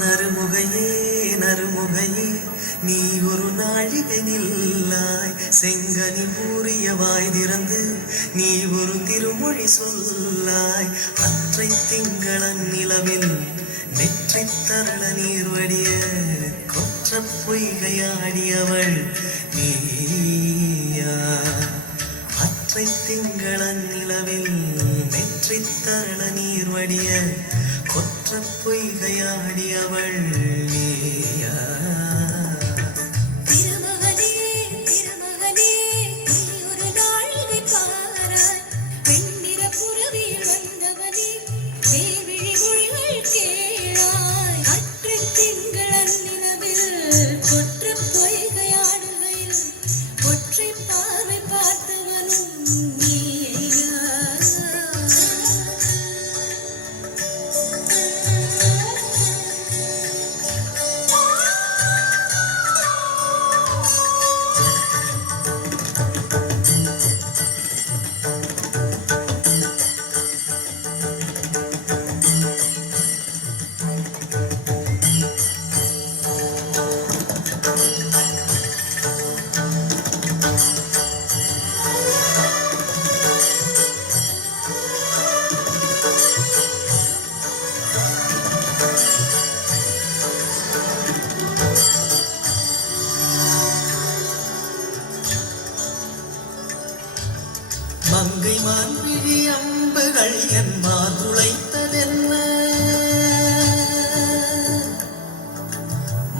நறுமுகையே நறுமுகையே நீ ஒரு நாழிகை நில்லாய், செங்கனி மூறிய வாய் திறந்து நீ ஒரு திருமொழி சொல்லாய். அற்றை திங்களன் நிலவில் நெற்றி தரள நீர் வடிய கொற்ற பொய்கையாடியவள் நீயா. அற்றை திங்களன் நிலவில் நெற்றி தரள நீர் வடிய கொற்ற பொய்கையாடியவள் நீயா. மங்கை மான்விழி அம்புகள் என் மாதுளைத்ததென்ன,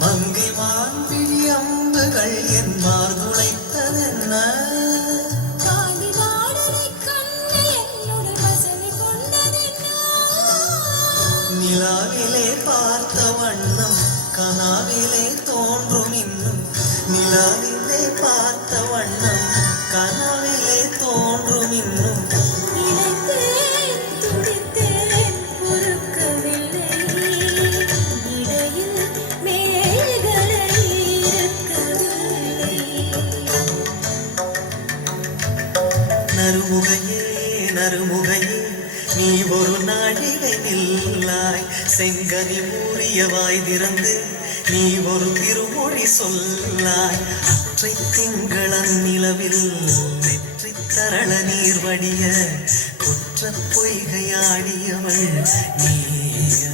மங்கை மான்விழி அம்புகள் என் மாதுளைத்ததென்ன. நிலாவிலே பார்த்த வண்ணம் கனாவிலே தோன்றும் இன்னும், நிலாவிலே பார்த்த வண்ணம் கனாவிலே தோன்றும் இன்னும். நறுமுகையே நறுமுகையே நீ ஒரு நாழிகை நில்லாய், செங்கனி மூறிய வாய் திறந்து நீ ஒரு திருமொழி சொல்லாய். அற்றை திங்களன் நிலவில் நெற்றி தரள நீர் வடிய கொற்ற பொய்கையாடியவள் நீயா.